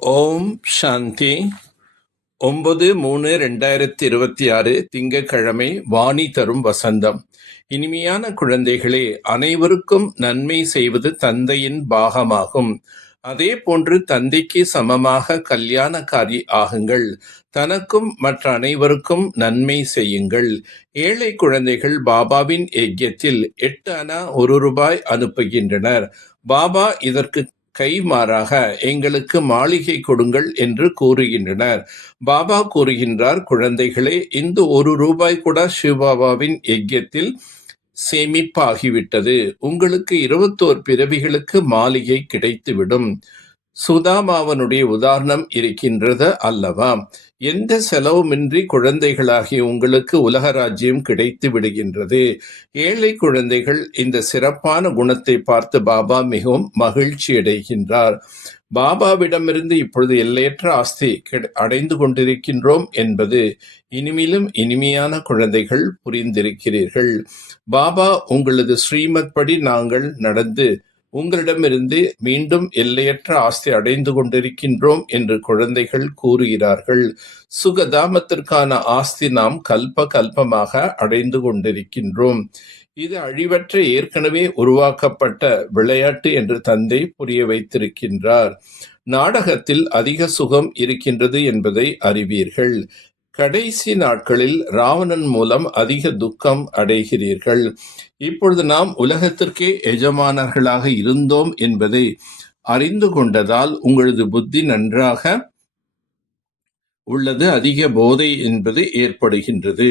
ஓம் சாந்தி. 9/3/2026 திங்கட்கிழமை. வாணி தரும் வசந்தம். இனிமையான குழந்தைகளே, அனைவருக்கும் நன்மை செய்வது தந்தையின் பாகமாகும். அதே போன்று தந்தைக்கு சமமாக கல்யாணக்காரி ஆகுங்கள். தனக்கும் மற்ற அனைவருக்கும் நன்மை செய்யுங்கள். ஏழை குழந்தைகள் பாபாவின் யஜ்யத்தில் 8 அணா 1 ரூபாய் அனுப்புகின்றனர். பாபா இதற்கு கைமாறாக எங்களுக்கு மாளிகை கொடுங்கள் என்று கூறுகின்றனர். பாபா கூறுகின்றார், குழந்தைகளே, இந்த 1 ரூபாய் கூட சிவபாபாவின் யஜ்யத்தில் சேமிப்பாகிவிட்டது. உங்களுக்கு 21 பிறவிகளுக்கு மாளிகை கிடைத்துவிடும். சுதாமாவனுடைய உதாரணம் இருக்கின்றது அல்லவா? எந்த செலவுமின்றி குழந்தைகளாகிய உங்களுக்கு உலக ராஜ்யம் கிடைத்து விடுகின்றது. ஏழை குழந்தைகள் இந்த சிறப்பான குணத்தை பார்த்து பாபா மிகவும் மகிழ்ச்சி அடைகின்றார். பாபாவிடமிருந்து இப்பொழுது எல்லையற்ற ஆஸ்தி அடைந்து கொண்டிருக்கின்றோம் என்பது இனிமேலும் இனிமையான குழந்தைகள் புரிந்திருக்கிறீர்கள். பாபா உங்களது ஸ்ரீமத் படி நாங்கள் நடந்து உங்களிடமிருந்து மீண்டும் எல்லையற்ற ஆஸ்தி அடைந்து கொண்டிருக்கின்றோம் என்று குழந்தைகள் கூறுகிறார்கள். சுகதாமத்திற்கான ஆஸ்தி நாம் கல்ப கல்பமாக அடைந்து கொண்டிருக்கின்றோம். இது அழிவற்ற ஏற்கனவே உருவாக்கப்பட்ட விளையாட்டு என்று தந்தை புரிய வைத்திருக்கின்றார். நாடகத்தில் அதிக சுகம் இருக்கின்றது என்பதை அறிவீர்கள். கடைசி நாட்களில் ராவணன் மூலம் அதிக துக்கம் அடைகிறீர்கள். இப்பொழுது நாம் உலகத்திற்கே எஜமானர்களாக இருந்தோம் என்பதை அறிந்து கொண்டதால் உங்களது புத்தி நன்றாக உள்ளது. அதிக போதை என்பது ஏற்படுகின்றது.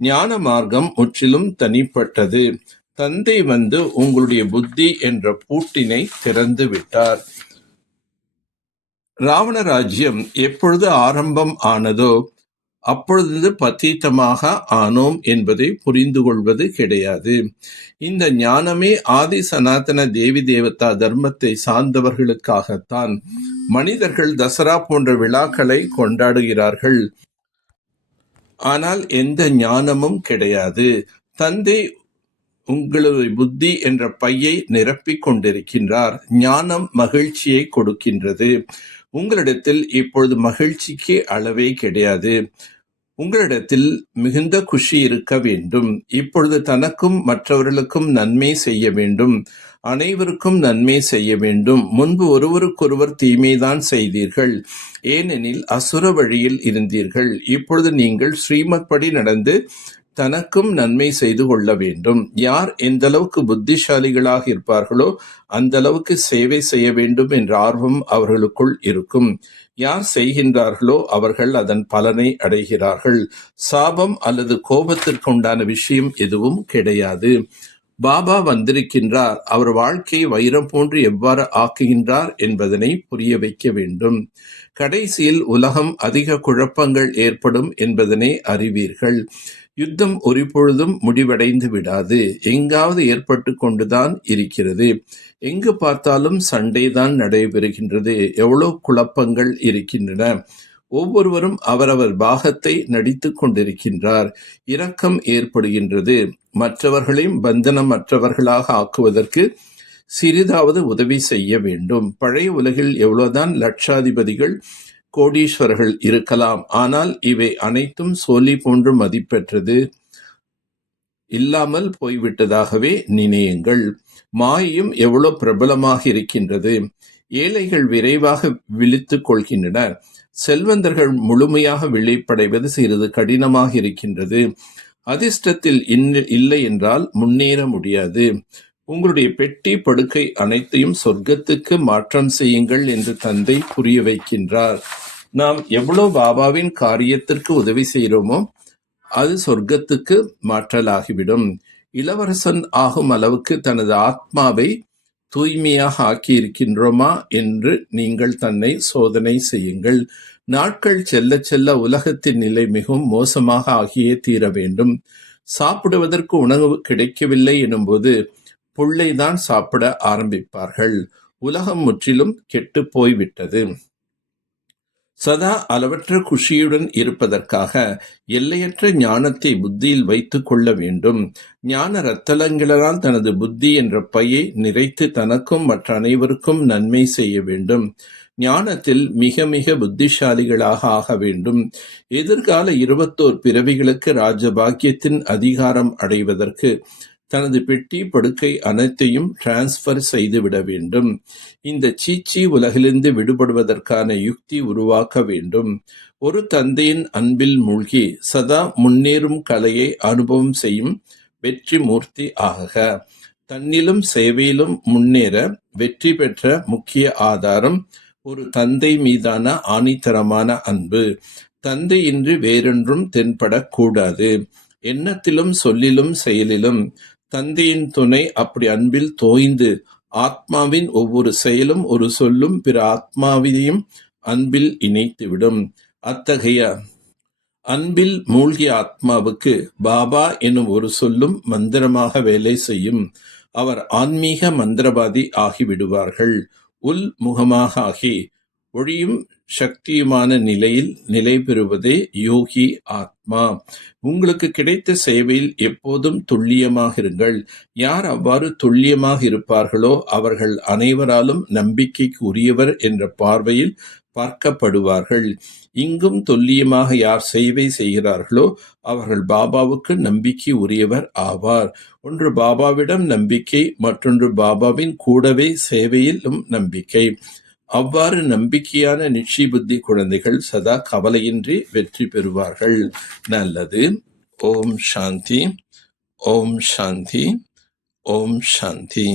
ஞான மார்க்கம் முற்றிலும் தனிப்பட்டது. தந்தை வந்து உங்களுடைய புத்தி என்ற பூட்டினை திறந்து விட்டார். ராவண ராஜ்யம் எப்பொழுது ஆரம்பம் ஆனதோ அப்பொழுது பத்தீத்தமாக ஆனோம் என்பதை புரிந்து கொள்வது கிடையாது. இந்த ஞானமே ஆதி சனாதன தேவி தேவதா தர்மத்தை சார்ந்தவர்களுக்காகத்தான். மனிதர்கள் தசரா போன்ற விழாக்களை கொண்டாடுகிறார்கள், ஆனால் எந்த ஞானமும் கிடையாது. தந்தை உங்களது புத்தி என்ற பையை நிரப்பிக் கொண்டிருக்கின்றார். ஞானம் மகிழ்ச்சியை கொடுக்கின்றது. உங்களிடத்தில் இப்பொழுது மகிழ்ச்சிக்கு அளவே கிடையாது. உங்களிடத்தில் மிகுந்த குஷி இருக்க வேண்டும். இப்பொழுது தனக்கும் மற்றவர்களுக்கும் நன்மை செய்ய வேண்டும். அனைவருக்கும் நன்மை செய்ய வேண்டும். முன்பு ஒருவருக்கொருவர் தீமைதான் செய்தீர்கள், ஏனெனில் அசுர வழியில் இருந்தீர்கள். இப்பொழுது நீங்கள் ஸ்ரீமத் படி நடந்து தனக்கும் நன்மை செய்து கொள்ள வேண்டும். யார் எந்த அளவுக்கு புத்திசாலிகளாக இருப்பார்களோ அந்த அளவுக்கு சேவை செய்ய வேண்டும் என்ற ஆர்வம் அவர்களுக்குள் இருக்கும். யார் செய்கின்றார்களோ அவர்கள் அதன் பலனை அடைகிறார்கள். சாபம் அல்லது கோபத்திற்குண்டான விஷயம் எதுவும் கிடையாது. பாபா வந்திருக்கின்றார். அவர் வாழ்க்கையை வைரம் போன்று எவ்வாறு ஆக்குகின்றார் என்பதனை புரிய வைக்க வேண்டும். கடைசியில் உலகம் அதிக குழப்பங்கள் ஏற்படும் என்பதனை அறிவீர்கள். யுத்தம் ஒருபொழுதும் முடிவடைந்து விடாது. எங்காவது ஏற்பட்டு கொண்டுதான் இருக்கிறது. எங்கு பார்த்தாலும் சண்டைதான் நடைபெறுகின்றது. எவ்வளவு குழப்பங்கள் இருக்கின்றன. ஒவ்வொருவரும் அவரவர் பாகத்தை நடித்து கொண்டிருக்கின்றார். இரக்கம் ஏற்படுகின்றது. மற்றவர்களையும் பந்தனமற்றவர்களாக ஆக்குவதற்கு சிறிதாவது உதவி செய்ய வேண்டும். பழைய உலகில் எவ்வளவுதான் லட்சாதிபதிகள் கோடீஸ்வரர்கள் இருக்கலாம், ஆனால் இவை அனைத்தும் சோலி போன்று மதிப்பெற்றது, இல்லாமல் போய்விட்டதாகவே நினையுங்கள். மாயையும் எவ்வளவு பிரபலமாக இருக்கின்றது. ஏழைகள் விரைவாக விழித்துக் கொள்கின்றனர். செல்வந்தர்கள் முழுமையாக விழிப்படைவது சிறிது கடினமாக இருக்கின்றது. அதிர்ஷ்டத்தில் இல்லை என்றால் முன்னேற முடியாது. உங்களுடைய பெட்டி படுக்கை அனைத்தையும் சொர்க்கத்துக்கு மாற்றம் செய்யுங்கள் என்று தந்தை புரிய வைக்கின்றார். நாம் எவ்வளவு பாபாவின் காரியத்திற்கு உதவி செய்கிறோமோ அது சொர்க்கத்துக்கு மாற்றலாகிவிடும். இளவரசன் ஆகும் அளவுக்கு தனது ஆத்மாவை தூய்மையாக ஆக்கி இருக்கின்றோமா என்று நீங்கள் தன்னை சோதனை செய்யுங்கள். நாட்கள் செல்ல செல்ல உலகத்தின் நிலை மிகவும் மோசமாக ஆகியே தீர வேண்டும். சாப்பிடுவதற்கு உணவு கிடைக்கவில்லை எனும்போது புல்லைதான் சாப்பிட ஆரம்பிப்பார்கள். உலகம் முற்றிலும் கெட்டு போய்விட்டது. சதா அளவற்ற குஷியுடன் இருப்பதற்காக எல்லையற்ற ஞானத்தை புத்தியில் வைத்துக் கொள்ள வேண்டும். ஞான ரத்தலங்களால் தனது புத்தி என்ற பையை நிறைத்து தனக்கும் மற்ற அனைவருக்கும் நன்மை செய்ய வேண்டும். ஞானத்தில் மிக மிக புத்திசாலிகளாக ஆக வேண்டும். எதிர்கால 21 பிறவிகளுக்கு ராஜபாக்கியத்தின் அதிகாரம் அடைவதற்கு தனது பெட்டி படுக்கை அனைத்தையும் டிரான்ஸ்பர் செய்துவிட வேண்டும். இந்த சீச்சி உலகிலிருந்து விடுபடுவதற்கான யுக்தி உருவாக்க வேண்டும். ஒரு தந்தையின் அன்பில் மூழ்கி சதா முன்னேறும் கலையை அனுபவம் செய்யும் வெற்றி மூர்த்தி ஆக. தன்னிலும் சேவையிலும் முன்னேற வெற்றி பெற்ற முக்கிய ஆதாரம் ஒரு தந்தை மீதான ஆணித்தரமான அன்பு. தந்தையின்றி வேறொன்றும் தென்படக்கூடாது. எண்ணத்திலும் சொல்லிலும் செயலிலும் தந்தையின் துணை அப்படி அன்பில் தோய்ந்து ஆத்மாவின் ஒவ்வொரு செயலும் ஒரு சொல்லும் பிற ஆத்மாவையும் அன்பில் இணைத்துவிடும். அத்தகைய அன்பில் மூழ்கிய ஆத்மாவுக்கு பாபா எனும் ஒரு சொல்லும் மந்திரமாக வேலை செய்யும். அவர் ஆன்மீக மந்திரவாதி ஆகிவிடுவார்கள். உள் முகமாக ஆகி ஒளியும் சக்தியுமான நிலையில் நிலை பெறுவதே யோகி ஆத்மா. உங்களுக்கு கிடைத்த சேவையில் எப்போதும் துல்லியமாக இருங்கள். யார் அவ்வாறு துல்லியமாக இருப்பார்களோ அவர்கள் அனைவராலும் நம்பிக்கைக்கு உரியவர் என்ற பார்வையில் பார்க்கப்படுவார்கள். இங்கும் துல்லியமாக யார் சேவை செய்கிறார்களோ அவர்கள் பாபாவுக்கு நம்பிக்கை உரியவர் ஆவார். ஒன்று பாபாவிடம் நம்பிக்கை, மற்றொன்று பாபாவின் கூடவே சேவையிலும் நம்பிக்கை. அவ்வாறு நம்பிக்கையான நிச்சய புத்தி குழந்தைகள் சதா கவலையின்றி வெற்றி பெறுவார்கள். நல்லது. ஓம் சாந்தி, ஓம் சாந்தி, ஓம் சாந்தி.